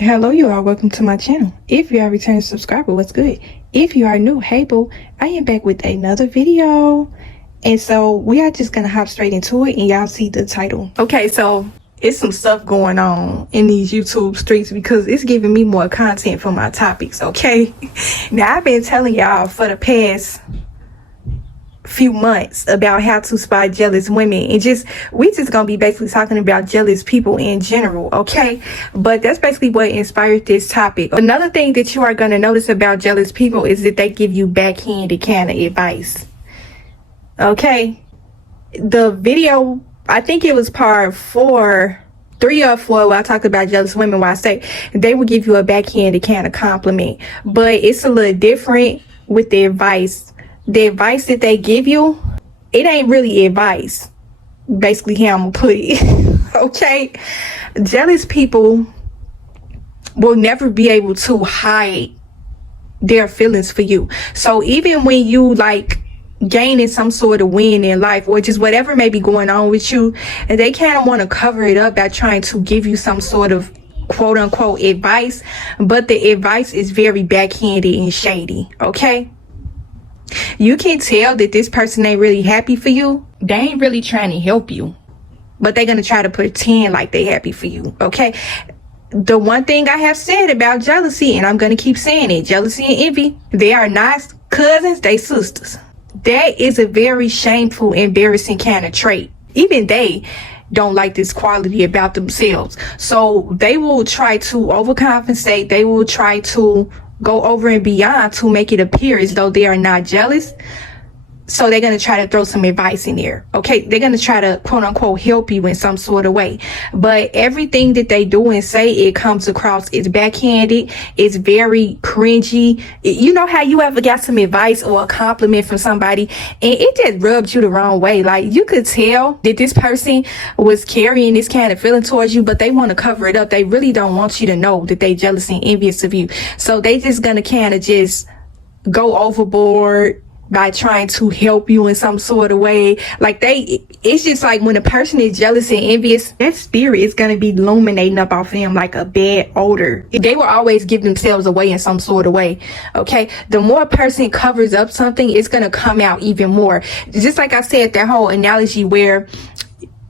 Hello, you are welcome to my channel. If you are a returning subscriber, what's good? If you are new, hey boo, I am back with another video. And so we are just gonna hop straight into it and y'all see the title. Okay, so it's some stuff going on in these YouTube streets because it's giving me more content for my topics, okay? Now I've been telling y'all for the past few months about how to spot jealous women, and we just gonna be basically talking about jealous people in general, okay? But that's basically what inspired this topic. Another thing that you are gonna notice about jealous people is that they give you backhanded kind of advice, okay? The video, I think it was part 3 or 4, where I talked about jealous women, where I say they will give you a backhanded kind of compliment, but it's a little different with the advice. The advice that they give you, it ain't really advice. Basically how I'm gonna put it. Okay? Jealous people will never be able to hide their feelings for you. So even when you like gaining some sort of win in life, or just whatever may be going on with you, and they kind of want to cover it up by trying to give you some sort of quote unquote advice, but the advice is very backhanded and shady, okay? You can tell that this person ain't really happy for you. They ain't really trying to help you, but they're gonna try to pretend like they happy for you, okay? The one thing I have said about jealousy, and I'm gonna keep saying it, jealousy and envy, they are not cousins, they sisters. That is a very shameful, embarrassing kind of trait. Even they don't like this quality about themselves. So they will try to overcompensate. They will try to go over and beyond to make it appear as though they are not jealous. So they're going to try to throw some advice in there, okay? They're going to try to quote unquote help you in some sort of way, but everything that they do and say, it comes across, it's backhanded, it's very cringy. You know how you ever got some advice or a compliment from somebody and it just rubbed you the wrong way? Like, you could tell that this person was carrying this kind of feeling towards you, but they want to cover it up. They really don't want you to know that they jealous and envious of you. So they just gonna kind of just go overboard by trying to help you in some sort of way. Like, it's just like when a person is jealous and envious, that spirit is going to be illuminating up off them like a bad odor. They will always give themselves away in some sort of way, okay? The more a person covers up something, it's going to come out even more. Just like I said, that whole analogy where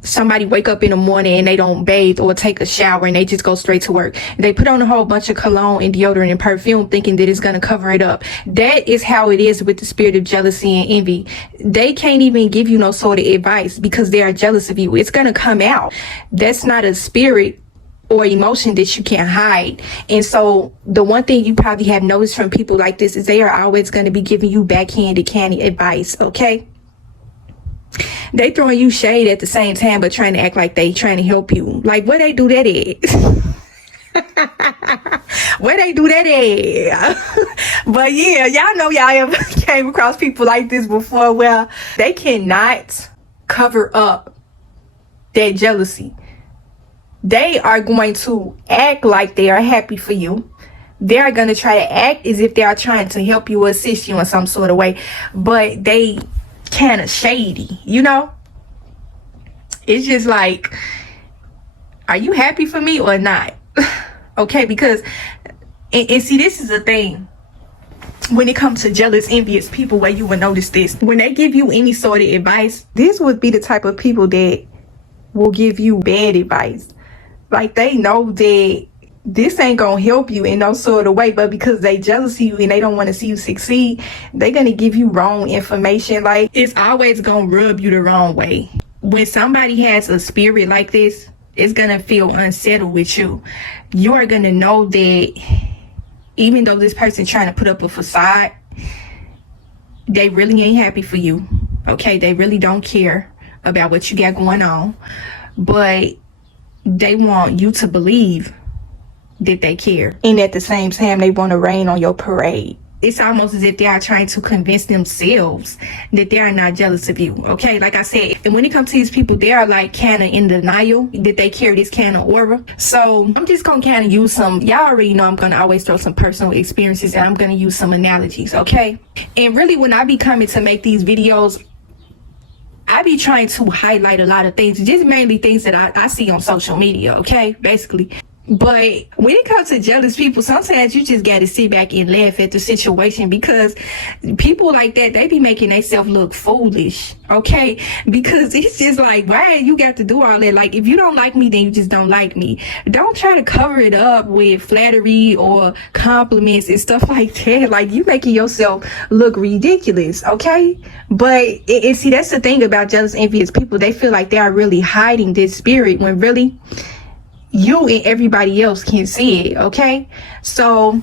somebody wake up in the morning and they don't bathe or take a shower and they just go straight to work. They put on a whole bunch of cologne and deodorant and perfume thinking that it's going to cover it up. That is how it is with the spirit of jealousy and envy. They can't even give you no sort of advice because they are jealous of you. It's going to come out. That's not a spirit or emotion that you can't hide. And so the one thing you probably have noticed from people like this is they are always going to be giving you backhanded candy advice, okay? They throwing you shade at the same time, but trying to act like they trying to help you. Like, where they do that at? Where they do that at? But yeah, y'all know y'all ever came across people like this before, where they cannot cover up their jealousy. They are going to act like they are happy for you. They are going to try to act as if they are trying to help you or assist you in some sort of way, but they kind of shady, you know? It's just like, are you happy for me or not? Okay, because and see, this is the thing when it comes to jealous, envious people, where you will notice this. When they give you any sort of advice, this would be the type of people that will give you bad advice. Like, they know that this ain't gonna help you in no sort of way, but because they jealous of you and they don't want to see you succeed, they're gonna give you wrong information. Like, it's always gonna rub you the wrong way. When somebody has a spirit like this, it's gonna feel unsettled with you. You're gonna know that even though this person trying to put up a facade, they really ain't happy for you, okay? They really don't care about what you got going on, but they want you to believe that they care, and at the same time they want to rain on your parade. It's almost as if they are trying to convince themselves that they are not jealous of you, okay? Like I said, and when it comes to these people, they are like kind of in denial that they carry this kind of aura. So I'm just gonna kind of use some, y'all already know I'm gonna always throw some personal experiences, and I'm gonna use some analogies, okay? And really, when I be coming to make these videos, I be trying to highlight a lot of things, just mainly things that I see on social media, okay? Basically, But when it comes to jealous people, sometimes you just gotta sit back and laugh at the situation, because people like that, they be making themselves look foolish, okay? Because it's just like, why you got to do all that? Like, if you don't like me, then you just don't like me. Don't try to cover it up with flattery or compliments and stuff like that. Like, you making yourself look ridiculous, okay? But and see, that's the thing about jealous, envious people. They feel like they are really hiding this spirit, when really you and everybody else can see it, okay? So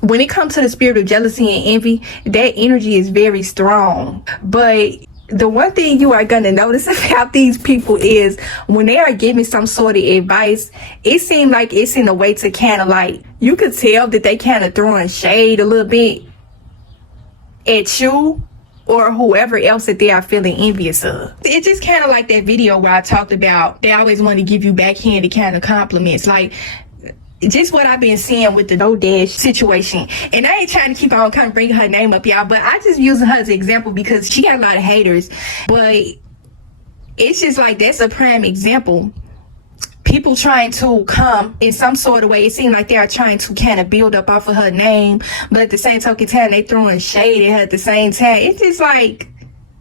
when it comes to the spirit of jealousy and envy, that energy is very strong. But the one thing you are going to notice about these people is when they are giving some sort of advice, it seems like it's in a way to kind of like, you could tell that they kind of throwing shade a little bit at you or whoever else that they are feeling envious of. It's just kind of like that video where I talked about they always want to give you backhanded kind of compliments. Like, just what I've been seeing with the No Dash situation. And I ain't trying to keep on kind of bringing her name up, y'all, but I just using her as an example because she got a lot of haters. But it's just like, that's a prime example. People trying to come in some sort of way. It seems like they are trying to kind of build up off of her name, but at the same token time, they throwing shade at her at the same time. It's just like,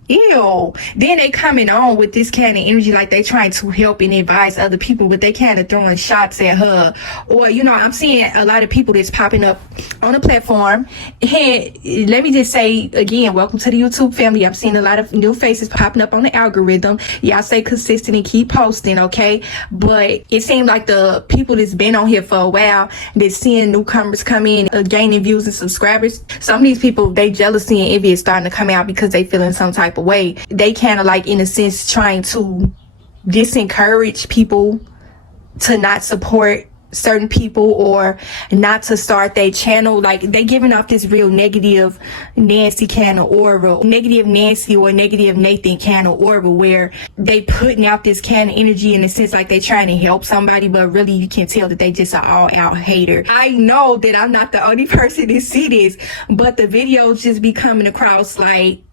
ew. Then they coming on with this kind of energy like they trying to help and advise other people, but they kind of throwing shots at her. Or, you know, I'm seeing a lot of people that's popping up on the platform. And let me just say again, welcome to the YouTube family. I'm seeing a lot of new faces popping up on the algorithm. Y'all stay consistent and keep posting, okay? But it seems like the people that's been on here for a while, that's seeing newcomers come in, gaining views and subscribers. Some of these people, they jealousy and envy is starting to come out because they feeling some type of way. They kind of like, in a sense, trying to disencourage people to not support certain people or not to start their channel. Like, they giving off this real negative Nancy kind of aura, negative Nancy or negative Nathan kind of aura, where they putting out this kind of energy in a sense like they trying to help somebody, but really you can tell that they just are all out hater. I know that I'm not the only person to see this, but the videos just be coming across like,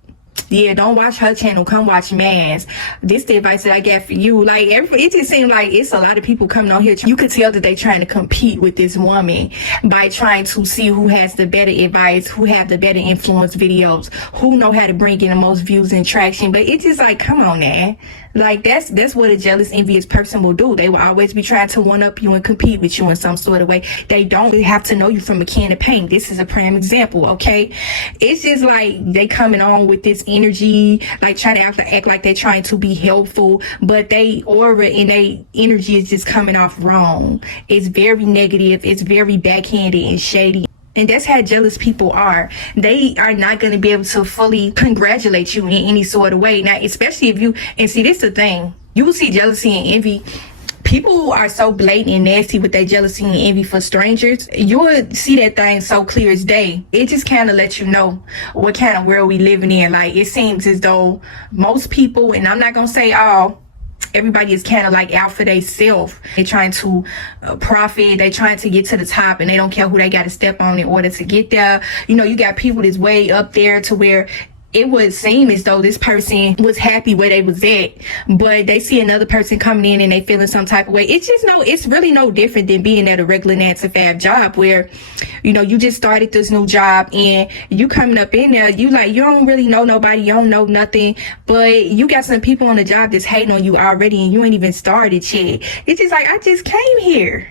yeah, don't watch her channel, come watch Maz. This the advice that I got for you. Like, it just seemed like it's a lot of people coming on here. You could tell that they trying to compete with this woman by trying to see who has the better advice, who have the better influence videos, who know how to bring in the most views and traction. But it's just like, come on now. Like, that's what a jealous, envious person will do. They will always be trying to one-up you and compete with you in some sort of way. They don't have to know you from a can of paint. This is a prime example, okay? It's just like they coming on with this energy, like trying to act like they're trying to be helpful, but they aura and they energy is just coming off wrong. It's very negative. It's very backhanded and shady. And that's how jealous people are. They are not going to be able to fully congratulate you in any sort of way. Now, especially if you, and see, this is the thing. You will see jealousy and envy. People who are so blatant and nasty with their jealousy and envy for strangers, you would see that thing so clear as day. It just kind of lets you know what kind of world we living in. Like, it seems as though most people, and I'm not going to say all, everybody is kind of like out for themselves. They're trying to profit. They're trying to get to the top, and they don't care who they got to step on in order to get there. You know, you got people that's way up there to where it would seem as though this person was happy where they was at, but they see another person coming in and they feeling some type of way. It's really no different than being at a regular 9-to-5 job where, you know, you just started this new job and you coming up in there, you don't really know nobody, you don't know nothing, but you got some people on the job that's hating on you already and you ain't even started yet. It's just like, I just came here.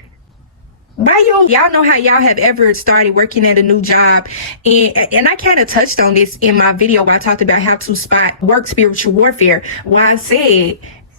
Y'all know how y'all have ever started working at a new job, and I kind of touched on this in my video where I talked about how to spot work spiritual warfare, where I said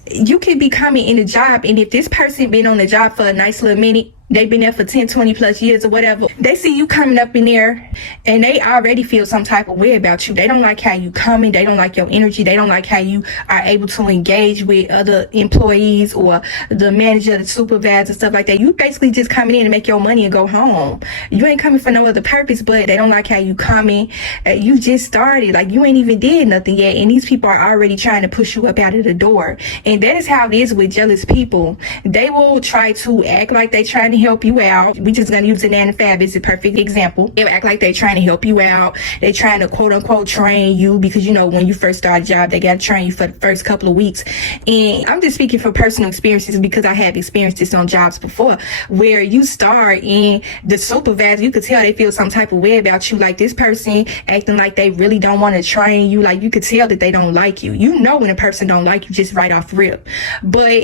you could be coming in a job, and if this person been on the job for a nice little minute, they've been there for 10, 20 plus years or whatever, they see you coming up in there and they already feel some type of way about you. They don't like how you coming. They don't like your energy. They don't like how you are able to engage with other employees or the manager, the supervisor, stuff like that. You basically just coming in and make your money and go home. You ain't coming for no other purpose, but they don't like how you coming. You just started, like you ain't even did nothing yet, and these people are already trying to push you up out of the door. And that is how it is with jealous people. They will try to act like they trying to help you out. We just gonna use the 9 to 5 as a perfect example. They act like they're trying to help you out. They're trying to quote unquote train you, because you know when you first start a job, they gotta train you for the first couple of weeks. And I'm just speaking from personal experiences, because I have experienced this on jobs before, where you start and the supervisor, you could tell they feel some type of way about you, like this person acting like they really don't want to train you. Like you could tell that they don't like you. You know when a person don't like you just right off rip. But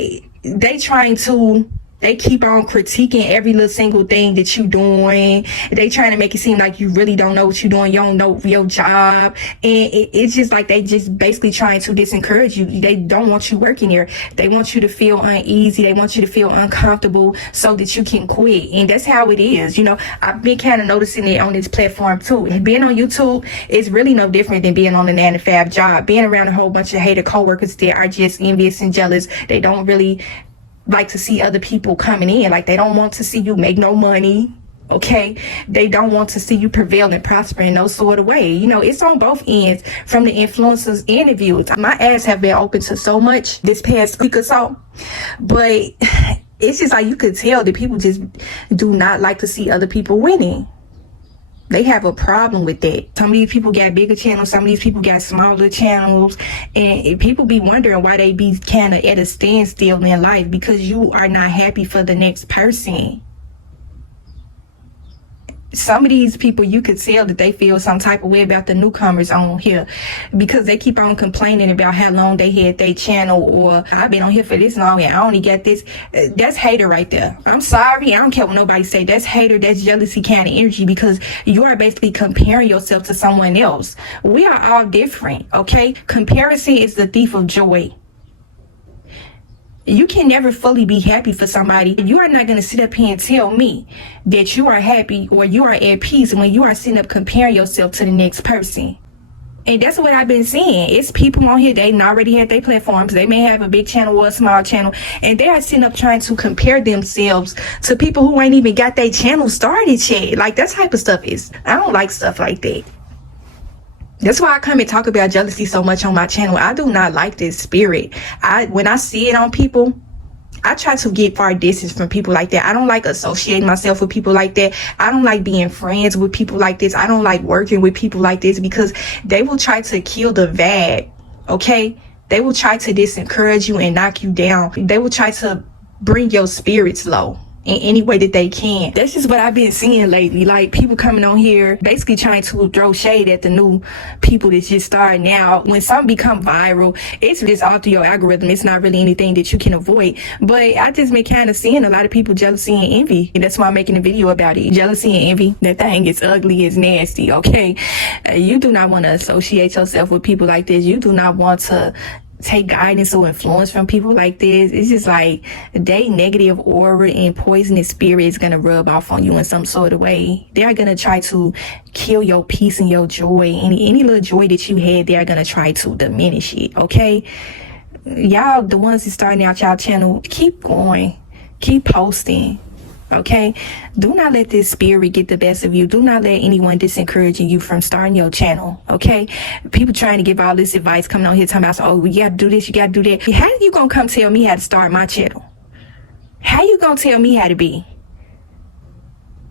they keep on critiquing every little single thing that you doing. They trying to make it seem like you really don't know what you're doing. You don't know your job. And it's just like they just basically trying to disencourage you. They don't want you working there. They want you to feel uneasy. They want you to feel uncomfortable so that you can quit. And that's how it is. You know, I've been kind of noticing it on this platform too. And being on YouTube is really no different than being on the 9 to 5 job. Being around a whole bunch of hater coworkers that are just envious and jealous. They don't really like to see other people coming in. Like they don't want to see you make no money. Okay, they don't want to see you prevail and prosper in no sort of way. You know, it's on both ends, from the influencers and the viewers. My ads have been open to so much this past week or so, but it's just like you could tell that people just do not like to see other people winning. They have a problem with that. Some of these people got bigger channels, some of these people got smaller channels, and people be wondering why they be kind of at a standstill in life, because you are not happy for the next person. Some of these people, you could tell that they feel some type of way about the newcomers on here, because they keep on complaining about how long they had their channel, or I've been on here for this long and I only got this. That's hater right there. I'm sorry, I don't care what nobody say. That's hater, that's jealousy kind of energy, because you are basically comparing yourself to someone else. We are all different, okay? Comparison is the thief of joy. You can never fully be happy for somebody. You are not going to sit up here and tell me that you are happy or you are at peace when you are sitting up comparing yourself to the next person. And that's what I've been seeing. It's people on here, they already had their platforms. They may have a big channel or a small channel, and they are sitting up trying to compare themselves to people who ain't even got their channel started yet. Like, that type of stuff I don't like stuff like that. That's why I come and talk about jealousy so much on my channel. I do not like this spirit. When I see it on people, I try to get far distance from people like that. I don't like associating myself with people like that. I don't like being friends with people like this. I don't like working with people like this, because they will try to kill the vibe, okay? They will try to disencourage you and knock you down. They will try to bring your spirits low in any way that they can. That's just what I've been seeing lately. Like, people coming on here basically trying to throw shade at the new people that's just starting out. When something become viral, it's just all through your algorithm. It's not really anything that you can avoid. But I just been kind of seeing a lot of people jealousy and envy, and that's why I'm making a video about it. Jealousy and envy, that thing is ugly, it's nasty, okay? You do not want to associate yourself with people like this. You do not want to take guidance or influence from people like this. It's just like they negative aura and poisonous spirit is gonna rub off on you in some sort of way. They're gonna try to kill your peace and your joy. Any little joy that you had, they're gonna try to diminish it, okay? Y'all, the ones that starting out y'all channel, keep going, keep posting, okay? Do not let this spirit get the best of you. Do not let anyone disencouraging you from starting your channel, okay? People trying to give all this advice, coming on here talking about, oh, you gotta do this, you gotta do that. How you gonna come tell me how to start my channel? How you gonna tell me how to be?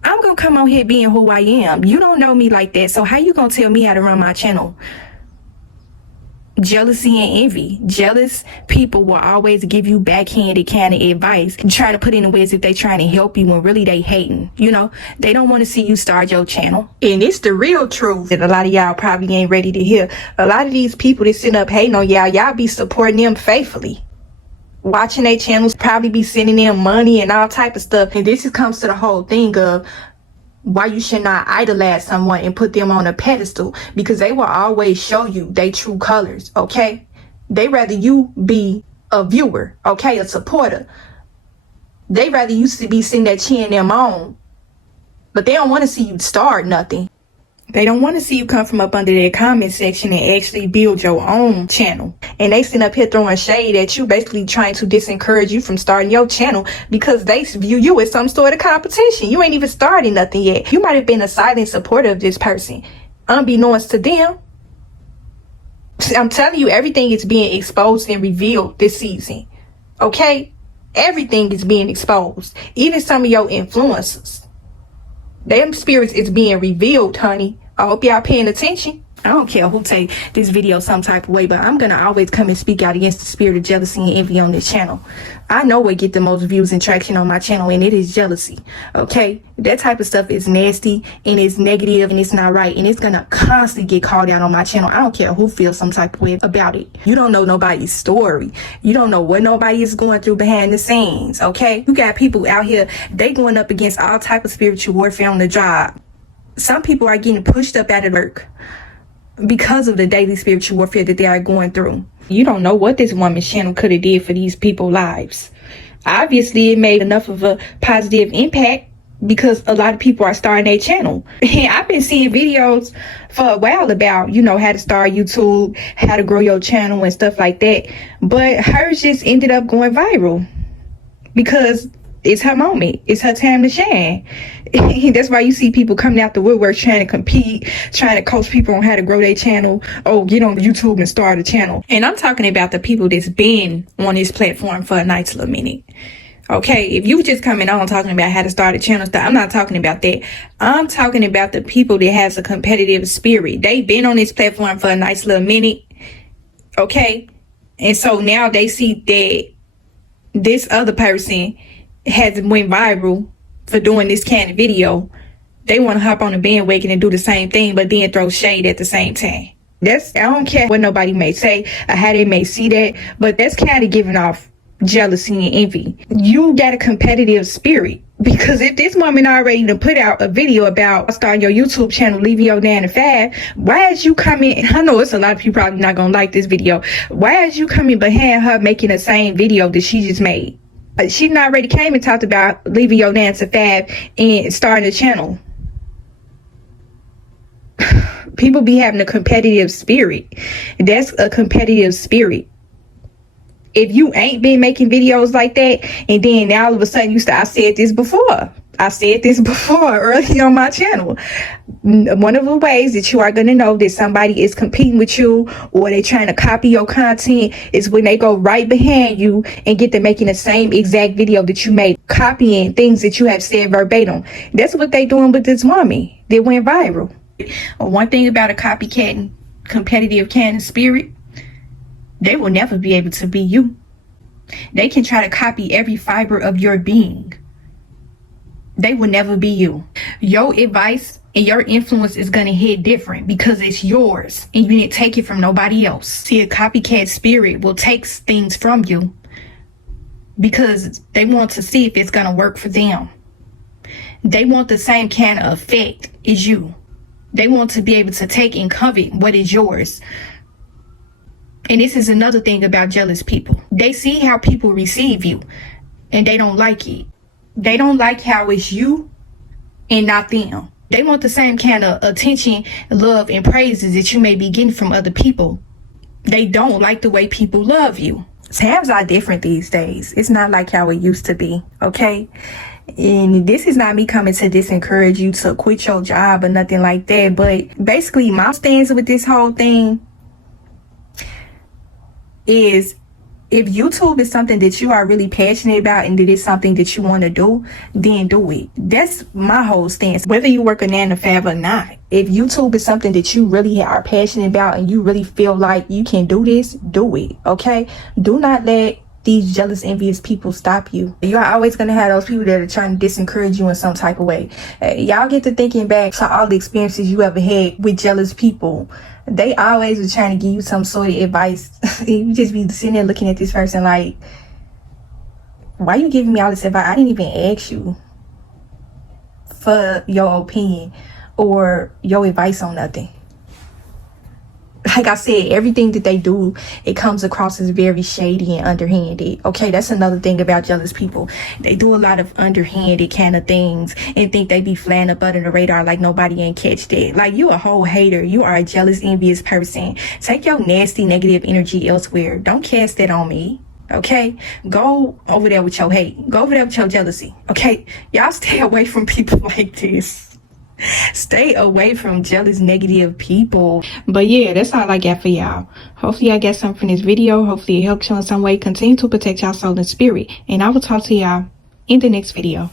I'm gonna come on here being who I am. You don't know me like that, so how you gonna tell me how to run my channel? Jealousy and envy. Jealous people will always give you backhanded kind of advice, trying to put in ways if they trying to help you when really they hating. You know, they don't want to see you start your channel. And it's the real truth that a lot of y'all probably ain't ready to hear. A lot of these people that sit up hating on y'all be supporting them faithfully, watching their channels, probably be sending them money and all type of stuff. And this comes to the whole thing of why you should not idolize someone and put them on a pedestal, because they will always show you their true colors, okay? They rather you be a viewer, okay, a supporter. They rather you be sitting there cheering them on, but they don't want to see you start nothing. They don't want to see you come from up under their comment section and actually build your own channel. And they sit up here throwing shade at you, basically trying to disencourage you from starting your channel, because they view you as some sort of competition. You ain't even started nothing yet. You might have been a silent supporter of this person, unbeknownst to them. I'm telling you, everything is being exposed and revealed this season, okay? Everything is being exposed. Even some of your influencers. Them spirits is being revealed, honey. I hope y'all paying attention. I don't care who take this video some type of way, but I'm gonna always come and speak out against the spirit of jealousy and envy on this channel. I know what get the most views and traction on my channel, and it is jealousy. Okay, that type of stuff is nasty and it's negative and it's not right, and it's gonna constantly get called out on my channel. I don't care who feels some type of way about it. You don't know nobody's story. You don't know what nobody is going through behind the scenes. Okay, you got people out here, they going up against all type of spiritual warfare on the job. Some people are getting pushed up out of work because of the daily spiritual warfare that they are going through. You don't know what this woman's channel could have did for these people's lives. Obviously, it made enough of a positive impact because a lot of people are starting their channel. And I've been seeing videos for a while about, you know, how to start YouTube, how to grow your channel and stuff like that. But hers just ended up going viral because it's her moment. It's her time to shine. That's why you see people coming out the woodwork trying to compete, trying to coach people on how to grow their channel. Oh, get on YouTube and start a channel. And I'm talking about the people that's been on this platform for a nice little minute. Okay, if you just coming on talking about how to start a channel, I'm not talking about that. I'm talking about the people that has a competitive spirit. They've been on this platform for a nice little minute. Okay, and so now they see that this other person has went viral for doing this kind of video. They want to hop on the bandwagon and do the same thing, but then throw shade at the same time. I don't care what nobody may say or how they may see that, but that's kind of giving off jealousy and envy. You got a competitive spirit, because if this woman already done put out a video about starting your YouTube channel, leaving your 9 to 5, why is you coming? I know it's a lot of people probably not gonna like this video. Why is you coming behind her making the same video that she just made? She already came and talked about leaving your 9 to 5 and starting a channel. People be having a competitive spirit. That's a competitive spirit. If you ain't been making videos like that, and then now all of a sudden you start, I said this before early on my channel. One of the ways that you are going to know that somebody is competing with you or they trying to copy your content is when they go right behind you and get to making the same exact video that you made, copying things that you have said verbatim. That's what they doing with this woman that went viral. One thing about a copycat and competitive kind of spirit, they will never be able to be you. They can try to copy every fiber of your being. They will never be you. Your advice and your influence is going to hit different because it's yours and you didn't take it from nobody else. See, a copycat spirit will take things from you because they want to see if it's going to work for them. They want the same kind of effect as you. They want to be able to take and covet what is yours. And this is another thing about jealous people. They see how people receive you and they don't like it. They don't like how it's you and not them. They want the same kind of attention, love, and praises that you may be getting from other people. They don't like the way people love you. Times are different these days. It's not like how it used to be, okay? And this is not me coming to disencourage you to quit your job or nothing like that. But basically, my stance with this whole thing is, if YouTube is something that you are really passionate about and it is something that you want to do, then do it. That's my whole stance. Whether you work a 9 to 5 or not, if YouTube is something that you really are passionate about and you really feel like you can do this, do it, okay? Do not let these jealous, envious people stop you. You're always going to have those people that are trying to disencourage you in some type of way. Y'all get to thinking back to all the experiences you ever had with jealous people. They always were trying to give you some sort of advice. You just be sitting there looking at this person like, why you giving me all this advice? I didn't even ask you for your opinion or your advice on nothing. Like I said, everything that they do, it comes across as very shady and underhanded. Okay, that's another thing about jealous people. They do a lot of underhanded kind of things and think they be flying up under the radar like nobody ain't catch that. Like, you a whole hater. You are a jealous, envious person. Take your nasty, negative energy elsewhere. Don't cast that on me. Okay, go over there with your hate. Go over there with your jealousy. Okay, y'all stay away from people like this. Stay away from jealous, negative people. But yeah, that's all I got for y'all. Hopefully y'all got something from this video. Hopefully it helped you in some way. Continue to protect y'all soul and spirit. And I will talk to y'all in the next video.